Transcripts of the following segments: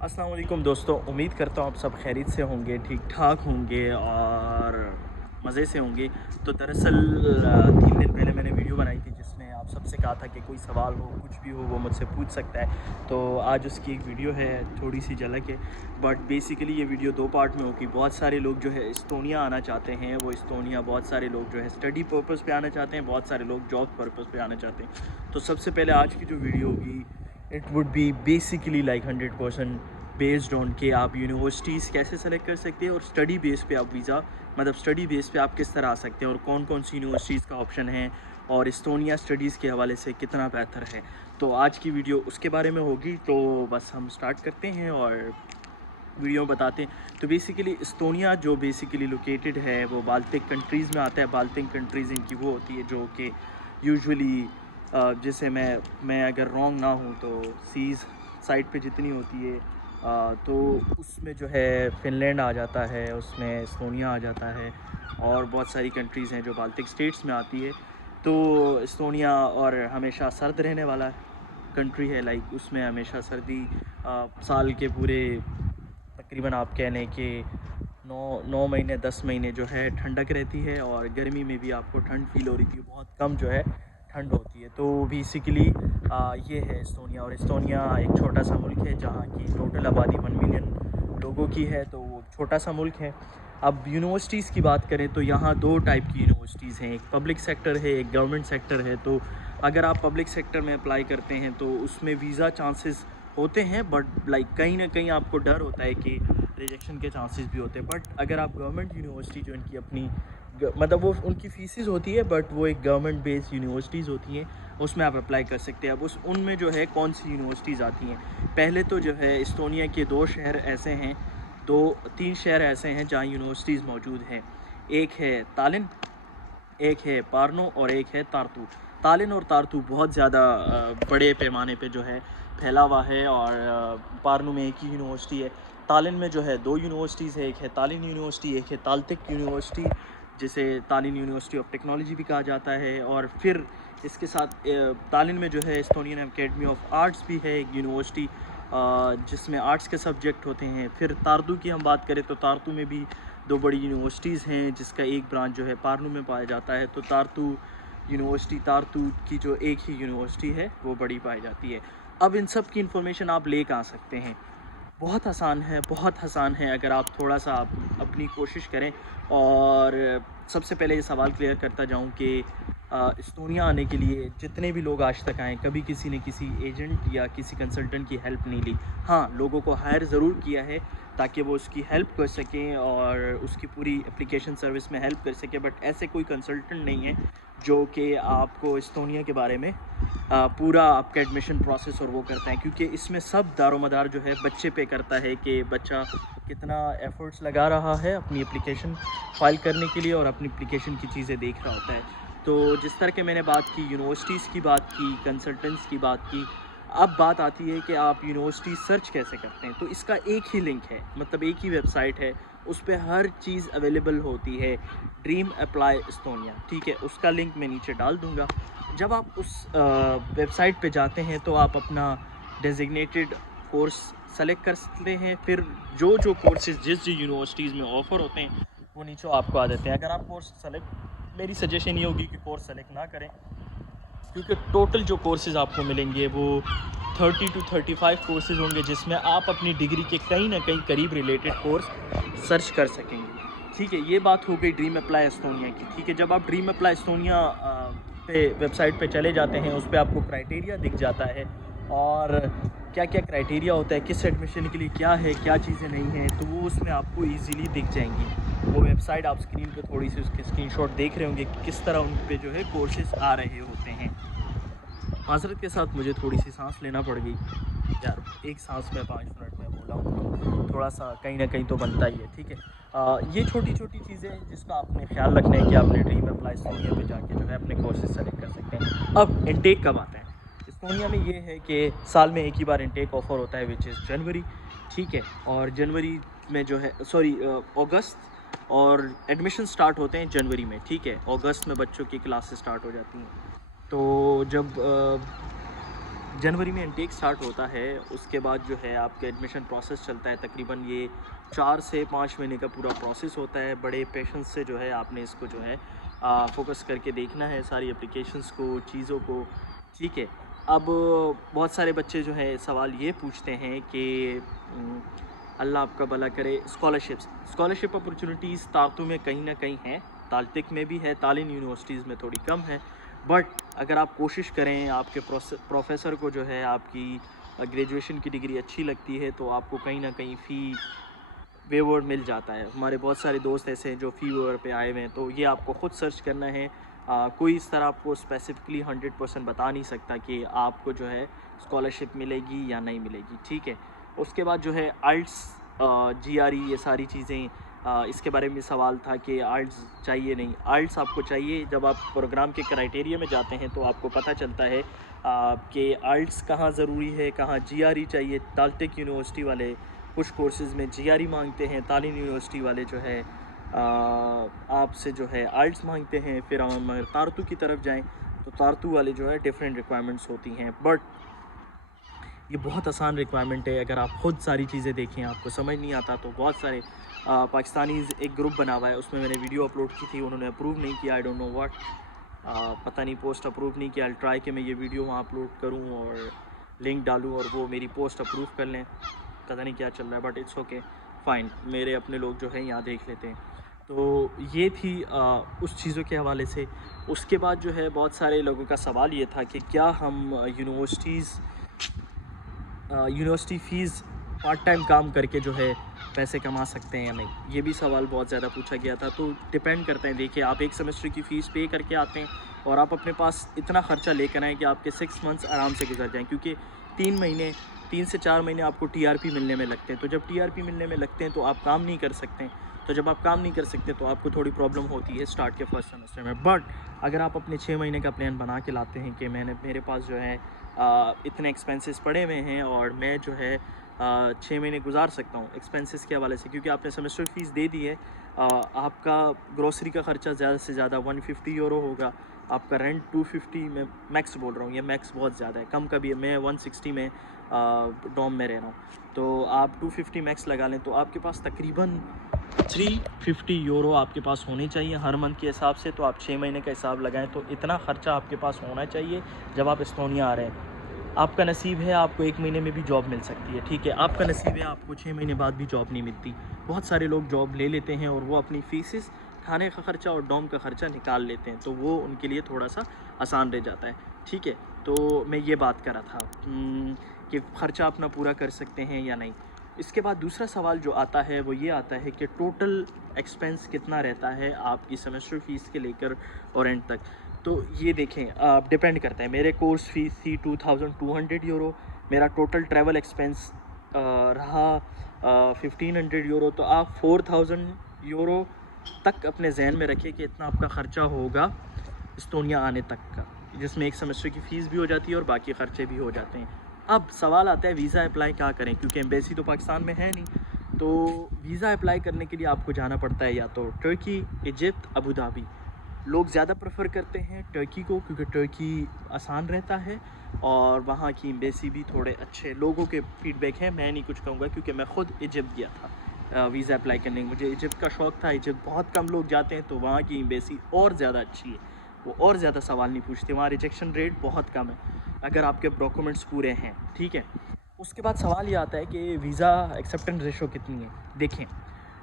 अस्सलाम वालेकुम दोस्तों, उम्मीद करता हूँ आप सब खैरियत से होंगे, ठीक ठाक होंगे और मज़े से होंगे। तो दरअसल 3 दिन पहले मैंने वीडियो बनाई थी जिसमें आप सबसे कहा था कि कोई सवाल हो, कुछ भी हो वो मुझसे पूछ सकता है। तो आज उसकी एक वीडियो है, थोड़ी सी झलक है। बट बेसिकली ये वीडियो 2 पार्ट में होगी। बहुत सारे लोग जो है एस्तोनिया आना चाहते हैं, वो एस्तोनिया बहुत सारे लोग जो है स्टडी पर्पज़ पे आना चाहते हैं, बहुत सारे लोग जॉब पर्पज़ पे आना चाहते हैं। तो सबसे पहले आज की जो वीडियो होगी, it would be basically like 100% based on कि आप यूनिवर्सिटीज़ कैसे सेलेक्ट कर सकते हैं और स्टडी बेस पे आप वीज़ा मतलब स्टडी बेस पे आप किस तरह आ सकते हैं और कौन कौन सी यूनिवर्सिटीज़ का ऑप्शन है और एस्तोनिया स्टडीज़ के हवाले से कितना बेहतर है। तो आज की वीडियो उसके बारे में होगी। तो बस हम स्टार्ट करते हैं और वीडियो में बताते हैं। तो बेसिकली एस्तोनिया जो बेसिकली लोकेटेड है वो बाल्टिक कंट्रीज़ में आता है। बाल्टिक कंट्रीज़ इनकी वो होती है जो कि यूजुअली जैसे मैं अगर रॉन्ग ना हूँ तो सीज़ साइड पे जितनी होती है तो उसमें जो है फ़िनलैंड आ जाता है, उसमें एस्तोनिया आ जाता है और बहुत सारी कंट्रीज़ हैं जो बाल्टिक स्टेट्स में आती है। तो एस्तोनिया और हमेशा सर्द रहने वाला कंट्री है, लाइक उसमें हमेशा सर्दी साल के पूरे तकरीबन आप कह लें कि 9 महीने 10 महीने जो है ठंडक रहती है और गर्मी में भी आपको ठंड फ़ील हो रही थी, बहुत कम जो है ठंड होती है। तो बेसिकली ये है एस्तोनिया। और एस्तोनिया एक छोटा सा मुल्क है जहाँ की टोटल आबादी 1 मिलियन लोगों की है, तो वो छोटा सा मुल्क है। अब यूनिवर्सिटीज़ की बात करें तो यहाँ 2 टाइप की यूनिवर्सिटीज़ हैं, एक पब्लिक सेक्टर है, एक गवर्नमेंट सेक्टर है। तो अगर आप पब्लिक सेक्टर में अप्लाई करते हैं तो उसमें वीज़ा चांसेस होते हैं, बट लाइक कहीं ना कहीं आपको डर होता है कि रिजेक्शन के चांसेस भी होते हैं। बट अगर आप गवर्नमेंट यूनिवर्सिटी जो इनकी अपनी मतलब वो उनकी फ़ीसेस होती है, बट वो एक गवर्नमेंट बेस्ड यूनिवर्सिटीज़ होती हैं, उसमें आप अप्लाई कर सकते हैं। अब उनमें जो है कौन सी यूनिवर्सिटीज़ आती हैं, पहले तो जो है एस्तोनिया के 2 शहर ऐसे हैं, 2-3 शहर ऐसे हैं जहाँ यूनिवर्सिटीज़ मौजूद हैं। एक है तालिन, एक है पार्नो और एक है तारतू। तालिन और तारतू बहुत ज़्यादा बड़े पैमाने पे जो है फैला हुआ है और पार्नो में एक ही यूनिवर्सिटी है। तालिन में जो है 2 यूनिवर्सिटीज़ है, एक है तालिन यूनिवर्सिटी, एक है ताल्तिक यूनिवर्सिटी, जिसे तालिन यूनिवर्सिटी ऑफ टेक्नोलॉजी भी कहा जाता है। और फिर इसके साथ तालिन में जो है एस्तोनियन एकेडमी ऑफ आर्ट्स भी है एक यूनिवर्सिटी, जिसमें आर्ट्स के सब्जेक्ट होते हैं। फिर तारतू की हम बात करें तो तारतू में भी 2 बड़ी यूनिवर्सिटीज़ हैं, जिसका एक ब्रांच जो है पार्नु में पाया जाता है। तो तारतू यूनिवर्सिटी, तारतू की जो एक ही यूनिवर्सिटी है वो बड़ी पाई जाती है। अब इन सब की इन्फॉर्मेशन आप ले कहाँ सकते हैं, बहुत आसान है, बहुत आसान है अगर आप थोड़ा-सा अपनी कोशिश करें। और सबसे पहले ये सवाल क्लियर करता जाऊँ कि एस्तोनिया आने के लिए जितने भी लोग आज तक आए, कभी किसी ने किसी एजेंट या किसी कंसल्टेंट की हेल्प नहीं ली। हाँ, लोगों को हायर ज़रूर किया है ताकि वो उसकी हेल्प कर सकें और उसकी पूरी एप्लीकेशन सर्विस में हेल्प कर सकें, बट ऐसे कोई कंसल्टेंट नहीं है जो कि आपको एस्तोनिया के बारे में पूरा आपका एडमिशन प्रोसेस और वो करता है। क्योंकि इसमें सब दारोमदार जो है बच्चे पे करता है कि बच्चा कितना एफ़र्ट्स लगा रहा है अपनी एप्लीकेशन फ़ाइल करने के लिए और अपनी एप्लीकेशन की चीज़ें देख रहा होता है। तो जिस तरह के मैंने बात की, यूनिवर्सिटीज़ की बात की, कंसल्टेंट्स की बात की, अब बात आती है कि आप यूनिवर्सिटी सर्च कैसे करते हैं। तो इसका एक ही लिंक है, मतलब एक ही वेबसाइट है, उस पे हर चीज़ अवेलेबल होती है, ड्रीम अप्लाई एस्तोनिया, ठीक है? उसका लिंक मैं नीचे डाल दूँगा। जब आप उस वेबसाइट पे जाते हैं तो आप अपना डेज़िग्नेटेड कोर्स सेलेक्ट कर सकते हैं। फिर जो कोर्सेज़ जिस यूनिवर्सिटीज़ में ऑफ़र होते हैं वो नीचे आपको आ जाते हैं। अगर आप कोर्स सेलेक्ट मेरी सजेशन ये होगी कि कोर्स सेलेक्ट ना करें, क्योंकि टोटल जो कोर्सेज़ आपको मिलेंगे वो 30 टू 35 कोर्सेज़ होंगे, जिसमें आप अपनी डिग्री के कहीं ना कहीं करीब रिलेटेड कोर्स सर्च कर सकेंगे। ठीक है, ये बात हो गई ड्रीम अप्लाई एस्तोनिया की। ठीक है, जब आप ड्रीम अप्लाई एस्तोनिया पे वेबसाइट पे चले जाते हैं, उस पे आपको क्राइटेरिया दिख जाता है और क्या क्या क्राइटेरिया होता है, किस एडमिशन के लिए क्या है, क्या चीज़ें नहीं हैं, तो वो उसमें आपको ईज़िली दिख जाएंगी। वो वेबसाइट आप स्क्रीन पे थोड़ी सी उसके स्क्रीनशॉट देख रहे होंगे कि किस तरह उन पे जो है कोर्सेज़ आ रहे होते हैं। माज़रत के साथ मुझे थोड़ी सी सांस लेना पड़ गई यार, एक सांस में 5 मिनट में बोला हूँ तो थोड़ा सा कहीं ना कहीं तो बनता ही है। ठीक है, ये छोटी छोटी चीज़ें हैं जिसका आपने ख्याल रखना है कि आपने ड्रीम अप्लाई एस्तोनिया पे जाके जो है अपने कोर्सेज सेलेक्ट कर सकते हैं। अब इनटेक कब आता है एस्तोनिया में, ये है कि साल में एक ही बार इनटेक ऑफ़र होता है, विच इज़ जनवरी। ठीक है, और जनवरी में जो है सॉरी अगस्त, और एडमिशन स्टार्ट होते हैं जनवरी में। ठीक है, अगस्त में बच्चों की क्लासेस स्टार्ट हो जाती हैं। तो जब जनवरी में इनटेक स्टार्ट होता है, उसके बाद जो है आपका एडमिशन प्रोसेस चलता है। तकरीबन ये 4 से 5 महीने का पूरा प्रोसेस होता है। बड़े पेशेंस से जो है आपने इसको जो है फोकस करके देखना है सारी एप्लीकेशंस को, चीज़ों को, ठीक है। अब बहुत सारे बच्चे जो है सवाल ये पूछते हैं कि अल्लाह आपका भला करे, स्कॉलरशिप अपॉर्चुनिटीज़ तारतू में कहीं ना कहीं हैं, ताल्तिक में भी है, तालिन यूनिवर्सिटीज़ में थोड़ी कम है। बट अगर आप कोशिश करें, आपके प्रोफेसर को जो है आपकी ग्रेजुएशन की डिग्री अच्छी लगती है, तो आपको कहीं ना कहीं फ़ी वेवर मिल जाता है। हमारे बहुत सारे दोस्त ऐसे हैं जो फ़ी वेवर पे आए हुए हैं, तो ये आपको ख़ुद सर्च करना है। कोई इस तरह आपको स्पेसिफिकली 100% बता नहीं सकता कि आपको जो है स्कॉलरशिप मिलेगी या नहीं मिलेगी, ठीक है। उसके बाद जो है आइल्स, GRE, ये सारी चीज़ें, इसके बारे में सवाल था कि आइल्स चाहिए नहीं। आइल्स आपको चाहिए। जब आप प्रोग्राम के क्राइटेरिया में जाते हैं तो आपको पता चलता है कि आइल्स कहाँ ज़रूरी है, कहाँ GRE चाहिए। ताल्तिक यूनिवर्सिटी वाले कुछ कोर्सेज़ में GRE मांगते हैं, तालिन यूनिवर्सिटी वाले जो है आपसे जो है आइल्स मांगते हैं। फिर हम अगर तारतू की तरफ जाएं तो तारतू वाले जो है डिफरेंट रिक्वायरमेंट्स होती हैं, बट ये बहुत आसान रिक्वायरमेंट है। अगर आप ख़ुद सारी चीज़ें देखें, आपको समझ नहीं आता तो बहुत सारे पाकिस्तानीज़ एक ग्रुप बना हुआ है, उसमें मैंने वीडियो अपलोड की थी, उन्होंने अप्रूव नहीं किया। आई डोंट नो व्हाट, पता नहीं, पोस्ट अप्रूव नहीं किया। आई ट्राई कि मैं ये वीडियो वहाँ अपलोड करूँ और लिंक डालूँ और वो मेरी पोस्ट अप्रूव कर लें। पता नहीं क्या चल रहा है, बट इट्स ओके, फ़ाइन। मेरे अपने लोग जो हैं यहाँ देख लेते हैं। तो ये थी उस चीज़ों के हवाले से। उसके बाद जो है बहुत सारे लोगों का सवाल ये था कि क्या हम यूनिवर्सिटी फ़ीस पार्ट टाइम काम करके जो है पैसे कमा सकते हैं या नहीं। ये भी सवाल बहुत ज़्यादा पूछा गया था। तो डिपेंड करता है, देखिए, आप एक सेमेस्टर की फ़ीस पे करके आते हैं और आप अपने पास इतना ख़र्चा लेकर आएँ कि आपके 6 मंथ्स आराम से गुजर जाएँ, क्योंकि 3 से 4 महीने आपको TRP मिलने में लगते हैं। तो जब TRP मिलने में लगते हैं तो आप काम नहीं कर सकते हैं। तो जब आप काम नहीं कर सकते तो आपको थोड़ी प्रॉब्लम होती है स्टार्ट के फर्स्ट सेमेस्टर में। बट अगर आप अपने 6 महीने का प्लान बना के लाते हैं कि मेरे पास जो है इतने एक्सपेंसेस पड़े हुए हैं और मैं जो है 6 महीने गुजार सकता हूँ एक्सपेंसेस के हवाले से, क्योंकि आपने सेमेस्टर फ़ीस दे दी है। आपका ग्रोसरी का ख़र्चा ज़्यादा से ज़्यादा 150 यूरो होगा। आपका रेंट 250, मैं मैक्स बोल रहा हूँ, ये मैक्स बहुत ज़्यादा है, कम का भी है। मैं 160 में डॉम में रह रहा हूँ, तो आप 250 मैक्स लगा लें तो आपके पास तकरीबन 350 यूरो आपके पास होने चाहिए हर मंथ के हिसाब से। तो आप 6 महीने का हिसाब लगाएं तो इतना ख़र्चा आपके पास होना चाहिए जब आप एस्तोनिया आ रहे हैं। आपका नसीब है, आपको 1 महीने में भी जॉब मिल सकती है, ठीक है। आपका नसीब है, आपको 6 महीने बाद भी जॉब नहीं मिलती। बहुत सारे लोग जॉब ले लेते हैं और वो अपनी फ़ीसेस, खाने का ख़र्चा और डॉम का ख़र्चा निकाल लेते हैं, तो वो उनके लिए थोड़ा सा आसान रह जाता है, ठीक है। तो मैं ये बात कर रहा था कि ख़र्चा अपना पूरा कर सकते हैं या नहीं। इसके बाद दूसरा सवाल जो आता है वो ये आता है कि टोटल एक्सपेंस कितना रहता है आपकी सेमेस्टर फ़ीस के लेकर और एंड तक। तो ये देखें, डिपेंड करता है। मेरे कोर्स फ़ीस थी 2200 यूरो। मेरा टोटल ट्रैवल एक्सपेंस रहा 1500 यूरो। तो आप 4000 यूरो तक अपने जहन में रखें कि इतना आपका ख़र्चा होगा एस्तोनिया आने तक का, जिसमें एक सेमेस्टर की फ़ीस भी हो जाती है और बाकी ख़र्चे भी हो जाते हैं। अब सवाल आता है वीज़ा अप्लाई क्या करें, क्योंकि एम्बेसी तो पाकिस्तान में है नहीं। तो वीज़ा अप्लाई करने के लिए आपको जाना पड़ता है या तो टर्की, इजिप्ट, अबू धाबी। लोग ज़्यादा प्रेफर करते हैं टर्की को, क्योंकि टर्की आसान रहता है और वहाँ की एम्बेसी भी थोड़े अच्छे लोगों के फीडबैक हैं। मैं नहीं कुछ कहूँगा क्योंकि मैं ख़ुद इजिप्ट गया था वीज़ा अप्लाई करने। मुझे इजिप्ट का शौक़ था। इजिप्ट बहुत कम लोग जाते हैं, तो वहाँ की एम्बेसी और ज़्यादा अच्छी है, वो और ज़्यादा सवाल नहीं पूछते। वहाँ रिजेक्शन रेट बहुत कम है अगर आपके डॉक्यूमेंट्स पूरे हैं, ठीक है। उसके बाद सवाल ये आता है कि वीज़ा एक्सेप्टेंस रेशो कितनी है। देखें,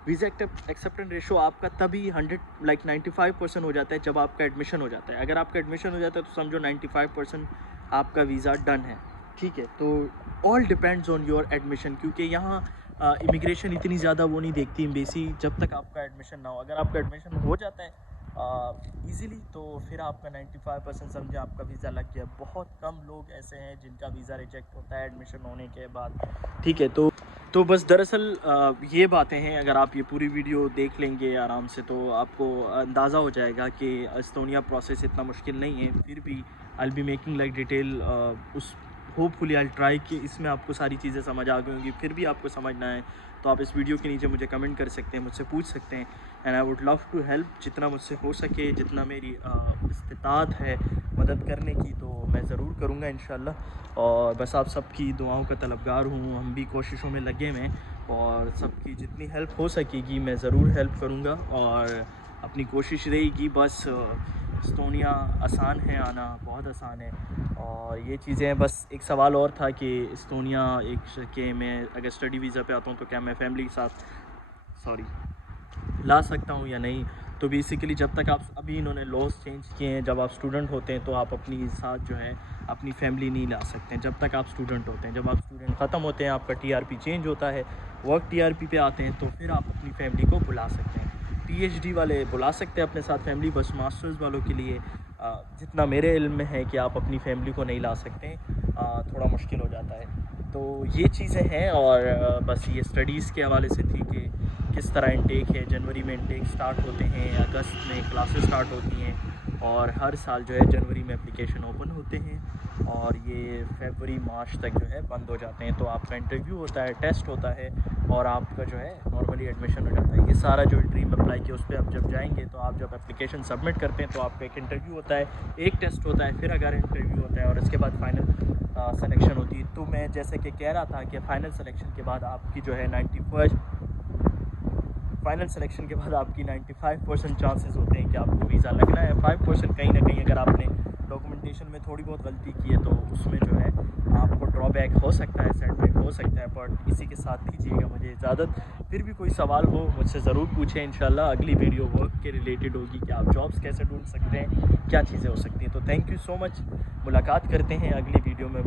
वीज़ा एक्सेप्टेंस रेशो आपका तभी 95% हो जाता है जब आपका एडमिशन हो जाता है। अगर आपका एडमिशन हो जाता है तो समझो 95% आपका वीज़ा डन है, ठीक है। तो all depends on your admission, क्योंकि यहाँ इमिग्रेशन इतनी ज़्यादा वो नहीं देखती एम्बेसी जब तक आपका एडमिशन ना हो। अगर आपका एडमिशन हो जाता है ईज़िली, तो फिर आपका 95% समझे आपका वीज़ा लग गया। बहुत कम लोग ऐसे हैं जिनका वीज़ा रिजेक्ट होता है एडमिशन होने के बाद, ठीक है। तो बस दरअसल ये बातें हैं। अगर आप ये पूरी वीडियो देख लेंगे आराम से तो आपको अंदाज़ा हो जाएगा कि एस्तोनिया प्रोसेस इतना मुश्किल नहीं है। फिर भी I will be making like detail उस होपफुली आई ट्राई कि इसमें आपको सारी चीज़ें समझ आ गई होंगी। फिर भी आपको समझ ना आए तो आप इस वीडियो के नीचे मुझे कमेंट कर सकते हैं, मुझसे पूछ सकते हैं, and I would love to help. जितना मुझसे हो सके, जितना मेरी इस्तिताअत है मदद करने की, तो मैं ज़रूर करूँगा इंशाल्लाह। और बस आप सबकी दुआओं का तलबगार हूँ, हम भी कोशिशों में लगे हुए हैं और सबकी जितनी हेल्प हो सकेगी मैं ज़रूर हेल्प करूँगा। और अपनी कोशिश रहेगी, बस एस्टोनिया आसान है आना, बहुत आसान है। और ये चीज़ें, बस एक सवाल और था कि एस्टोनिया कि मैं अगर स्टडी वीज़ा पे आता हूँ तो क्या मैं फैमिली के साथ ला सकता हूँ या नहीं। तो बेसिकली जब तक आप, अभी इन्होंने लॉज चेंज किए हैं, जब आप स्टूडेंट होते हैं तो आप अपनी साथ जो है अपनी फैमिली नहीं ला सकते हैं जब तक आप स्टूडेंट होते हैं। जब आप स्टूडेंट ख़त्म होते हैं, आपका टीआरपी चेंज होता है, वर्क टीआरपी पे आते हैं, तो फिर आप अपनी फैमिली को बुला सकते हैं। पीएचडी वाले बुला सकते हैं अपने साथ फैमिली, बस मास्टर्स वालों के लिए जितना मेरे इल्म में है कि आप अपनी फैमिली को नहीं ला सकते, थोड़ा मुश्किल हो जाता है। तो ये चीज़ें हैं। और बस ये स्टडीज़ के हवाले से थी कि किस तरह इनटेक है। जनवरी में इनटेक स्टार्ट होते हैं, अगस्त में क्लासेस स्टार्ट होती हैं, और हर साल जो है जनवरी में एप्लीकेशन ओपन होते हैं और ये फरवरी मार्च तक जो है बंद हो जाते हैं। तो आपका इंटरव्यू होता है, टेस्ट होता है, और आपका जो है नॉर्मली एडमिशन हो जाता है। ये सारा जो ड्रीम अप्लाई किया उस पर आप जब जाएंगे, तो आप जब एप्लीकेशन सबमिट करते हैं तो आपका एक इंटरव्यू होता है, एक टेस्ट होता है, फिर अगर इंटरव्यू होता है और इसके बाद फाइनल सिलेक्शन होती है। तो मैं जैसे कि कह रहा था कि फ़ाइनल सिलेक्शन के बाद आपकी जो है 95% चांसेस होते हैं कि आपको वीज़ा लगना है। 5% कहीं ना कहीं अगर आपने डॉक्यूमेंटेशन में थोड़ी बहुत गलती की है तो उसमें जो है आपको ड्रॉबैक हो सकता है, सेटबैक हो सकता है। बट इसी के साथ दीजिएगा मुझे इजाज़त। फिर भी कोई सवाल हो मुझसे ज़रूर पूछें। इंशाल्लाह अगली वीडियो वर्क के रिलेटेड होगी कि आप जॉब्स कैसे ढूंढ सकते हैं, क्या चीज़ें हो सकती हैं। तो थैंक यू सो मच, मुलाकात करते हैं अगली वीडियो में।